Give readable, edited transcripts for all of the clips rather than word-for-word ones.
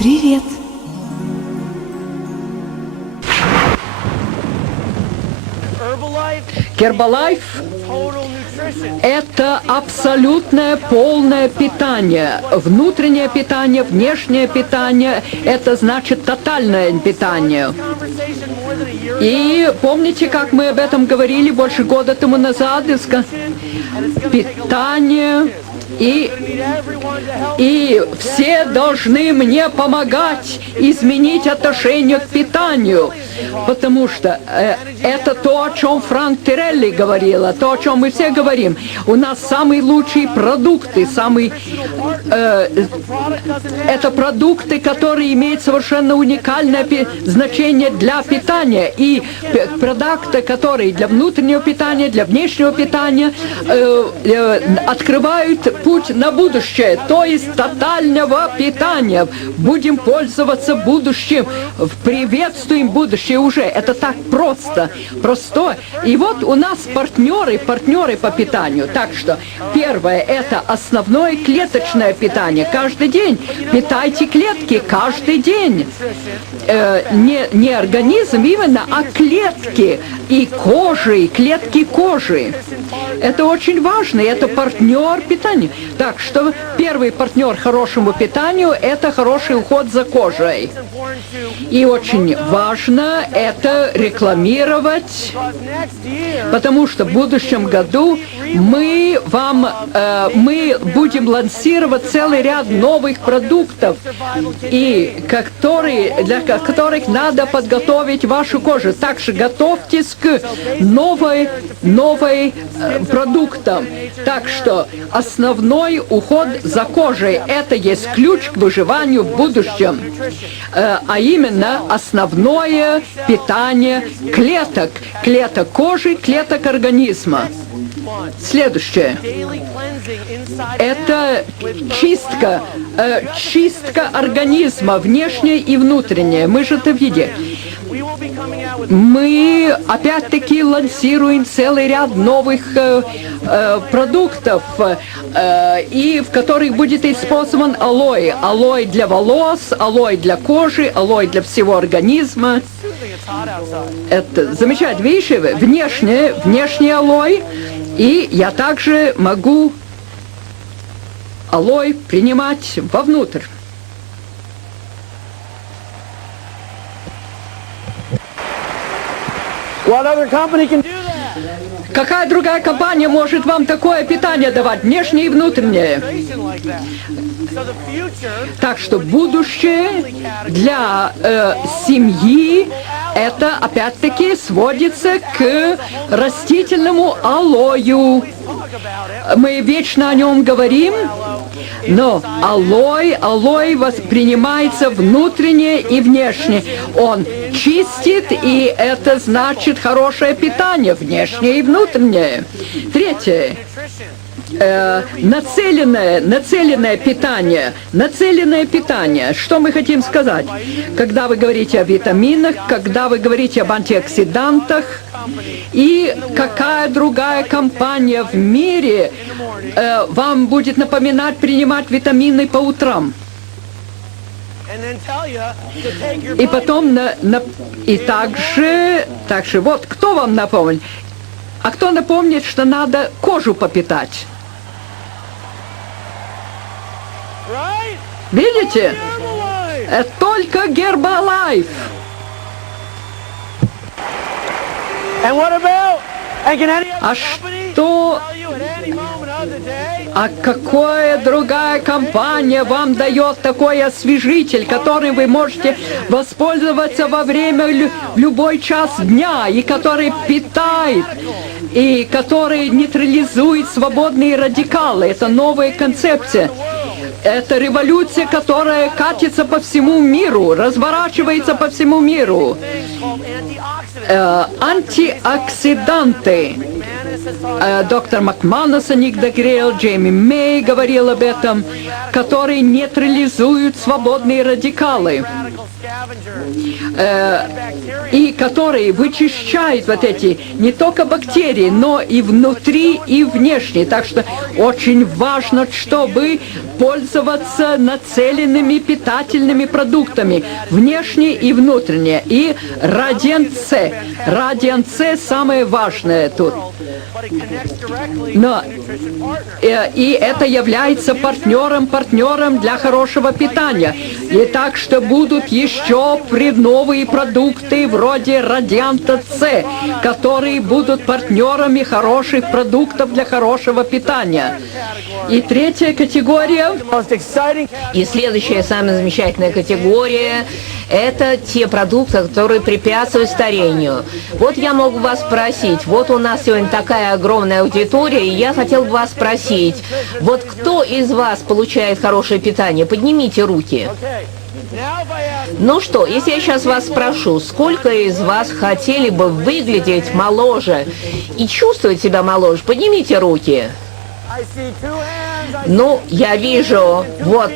Привет! Гербалайф – это абсолютное полное питание. Внутреннее питание, внешнее питание – это значит тотальное питание. И помните, как мы об этом говорили больше года тому назад? Питание и все должны мне помогать изменить отношение к питанию, потому что это то, о чем Франк Терелли говорила, то, о чем мы все говорим. У нас самые лучшие продукты, это продукты, которые имеют совершенно уникальное значение для питания, и продукты, которые для внутреннего питания, для внешнего питания открывают путь на будущее, то есть тотального питания. Будем пользоваться будущим, приветствуем будущее уже. Это так просто. И вот у нас партнеры по питанию. Так что первое – это основное клеточное питание. Каждый день питайте клетки, каждый день. Не организм именно, а клетки и кожи, клетки кожи. Это очень важно, это партнер питания. Так что первый партнер хорошему питанию – это хороший уход за кожей. И очень важно это рекламировать, потому что в будущем году мы будем лансировать целый ряд новых продуктов, для которых надо подготовить вашу кожу. Также готовьтесь к новым продуктам. Так что основной уход за кожей – это есть ключ к выживанию в будущем, а именно основное питание клеток кожи, клеток организма. Следующее – это чистка организма, внешняя и внутренняя. Мы же это видим. Мы опять-таки лансируем целый ряд новых продуктов, и в которых будет использован алоэ. Алоэ для волос, алоэ для кожи, алоэ для всего организма. Это замечательно. Видишь, внешний алоэ. И я также могу алоэ принимать вовнутрь. Какая другая компания может вам такое питание давать, внешнее и внутреннее? Так что будущее для семьи это опять-таки сводится к растительному алоэ. Мы вечно о нем говорим, но алоэ воспринимается внутренне и внешне. Он чистит, и это значит хорошее питание, внешнее и внутреннее. Третье. Нацеленное питание. Что мы хотим сказать? Когда вы говорите о витаминах, когда вы говорите об антиоксидантах, и какая другая компания в мире вам будет напоминать принимать витамины по утрам? И потом, также вот, кто вам напомнит? А кто напомнит, что надо кожу попитать? Видите? Это только Гербалайф. А какая другая компания вам дает такой освежитель, которым вы можете воспользоваться во время в любой час дня, и который питает, и который нейтрализует свободные радикалы? Это новая концепция. Это революция, которая катится по всему миру, разворачивается по всему миру. Антиоксиданты. Доктор Макманус о них говорил, Джейми Мэй говорил об этом, которые нейтрализуют свободные радикалы. и которые вычищают вот эти не только бактерии, но и внутри, и внешне. Так что очень важно, чтобы пользоваться нацеленными питательными продуктами, внешне и внутренне. И Радиант С. Радиант С самое важное тут. Но, и это является партнером для хорошего питания. И так что будут еще новые продукты вроде Радианта С, которые будут партнерами хороших продуктов для хорошего питания. И третья категория. И следующая самая замечательная категория – это те продукты, которые препятствуют старению. Вот я могу вас спросить, вот у нас сегодня такая огромная аудитория, и я хотел бы вас спросить, вот кто из вас получает хорошее питание? Поднимите руки. Ну что, если я сейчас вас спрошу, сколько из вас хотели бы выглядеть моложе и чувствовать себя моложе? Поднимите руки. Ну, я вижу, вот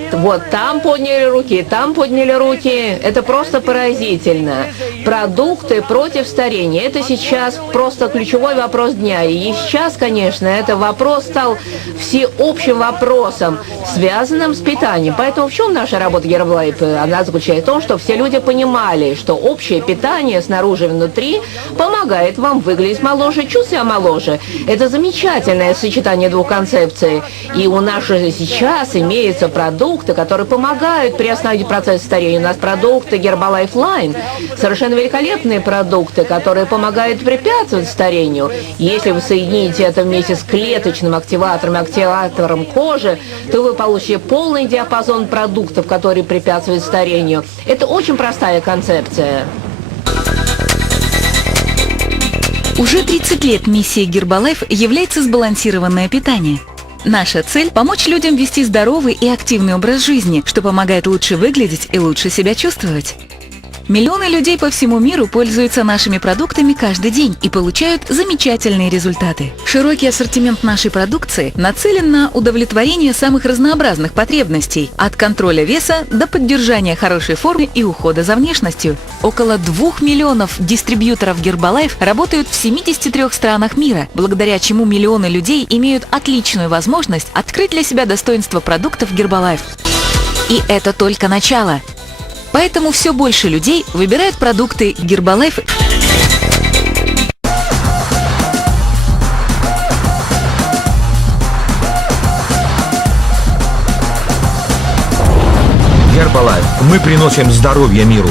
там подняли руки, там подняли руки. Это просто поразительно. Продукты против старения. Это сейчас просто ключевой вопрос дня. И сейчас, конечно, этот вопрос стал всеобщим вопросом, связанным с питанием. Поэтому в чем наша работа Herbalife? Она заключается в том, что все люди понимали, что общее питание снаружи и внутри помогает вам выглядеть моложе, чувствовать себя моложе. Это замечательное сочетание двух концепций. И у нас же сейчас имеются продукты, которые помогают приостановить процесс старения. У нас продукты Herbalife Line, совершенно великолепные продукты, которые помогают препятствовать старению. Если вы соедините это вместе с клеточным активатором кожи, то вы получите полный диапазон продуктов, которые препятствуют старению. Это очень простая концепция. Уже 30 лет миссией Herbalife является сбалансированное питание. Наша цель – помочь людям вести здоровый и активный образ жизни, что помогает лучше выглядеть и лучше себя чувствовать. Миллионы людей по всему миру пользуются нашими продуктами каждый день и получают замечательные результаты. Широкий ассортимент нашей продукции нацелен на удовлетворение самых разнообразных потребностей, от контроля веса до поддержания хорошей формы и ухода за внешностью. Около 2 миллионов дистрибьюторов Herbalife работают в 73 странах мира, благодаря чему миллионы людей имеют отличную возможность открыть для себя достоинство продуктов Herbalife. И это только начало. Поэтому все больше людей выбирают продукты Herbalife. Herbalife. Мы приносим здоровье миру.